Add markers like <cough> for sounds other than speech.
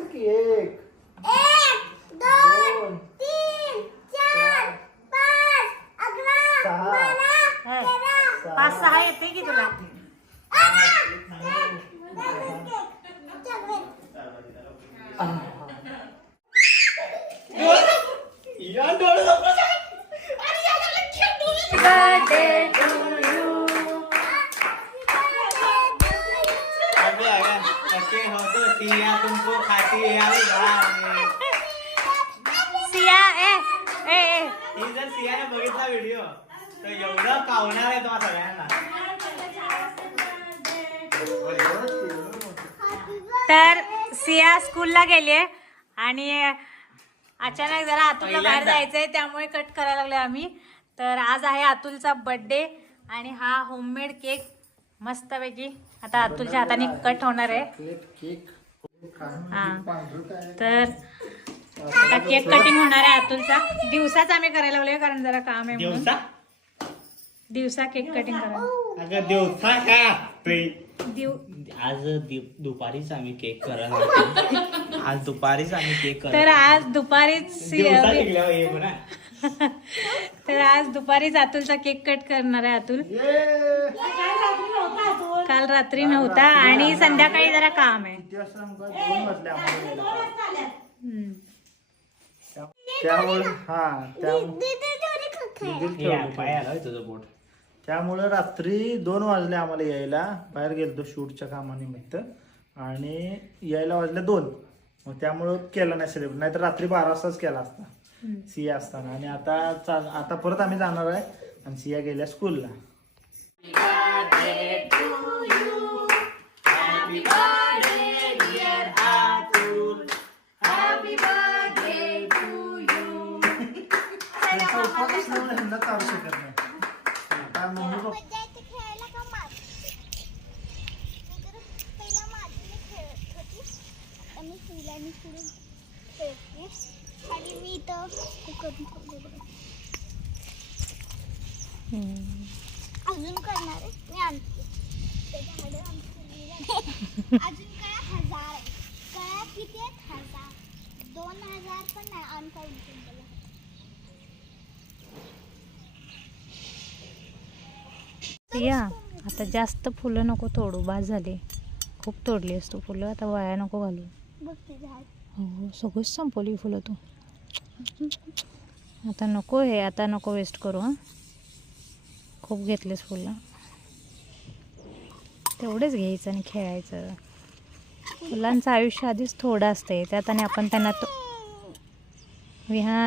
कर की एक. एक दोन दोन तीन चार पाच अकरा सहा. बारा हे, पाच सहा येते की तुला? या डोळे? अबे हो तो सिया तुमको खाती है अरे बाप सिया ए ए ए. ही जर सियाने बघितला व्हिडिओ तर एवढं कावणार आहे सगळ्यांना. तर सिया स्कूलला गेली आहे आणि अचानक जरा अतुलला बाहेर. जायचंय त्यामुळे कट करायला लागले आम्ही. तर आज आहे अतुलचा बर्थडे आणि हा होममेड केक मस्तपैकी. आता अतुलच्या हाताने कट होणार आहे. हा. तर आता केक कटिंग होणार आहे अतुलचा. दिवसाच आम्ही करायला लागलोय कारण जरा काम आहे म्हणून. दिवसा? दिवसा केक कटिंग करा अगं दिवसा दिव आज दि- दुपारीच आम्ही केक करायला लागलो. आज दुपारीच आम्ही केक तर करायला आज दुपारीच सि- दिवसा निघल्यावर ये म्हणा. <laughs> तर आज दुपारीच अतुलचा केक कट करणार आहे अतुल. काल रात्री नव्हता आणि संध्याकाळी जरा काम आहे. किती वाजता आमका दोन वाजले आम्हाला यायला. हम्म. त्या- त्यामुळे हा त्यामुळे हे तुझं बोट. त्यामुळे रात्री दोन वाजले आम्हाला यायला. बाहेर गेलतो शूटच्या कामानिमित्त. आणि यायला वाजले दोन. मग त्यामुळं केलं नाही सेलिब्रेट नाहीतर रात्री बारा वाजताच केला असता. सिया असताना. आणि आता चा- आता परत आम्ही जाणार आहे. आणि सिया गेल्या स्कूलला. त्यांचा असल्यामुळे ह्यांना चालू शकत नाही आता मम्मी पप्पा मजा येते खेळायला का मार मी खेळते आणि मी इथं अजून करणार आहे मी आणते अजून काय हजार आहे काय किती आहेत हजार दोन हजार पण नाही अनकाउंटेबल या. आता जास्त फुलं नको तोडू बाद झाली. खूप तोडलीस तू फुलं आता वाया नको घालू. झाड. हो सगळंच संपवली फुलं तू. आता नको हे आता नको वेस्ट करू हां. खूप घेतलेस फुलं. तेवढेच घ्यायचं आणि खेळायचं. फुलांचं आयुष्य आधीच थोडं असते त्यात आणि आपण त्यांना तो विहा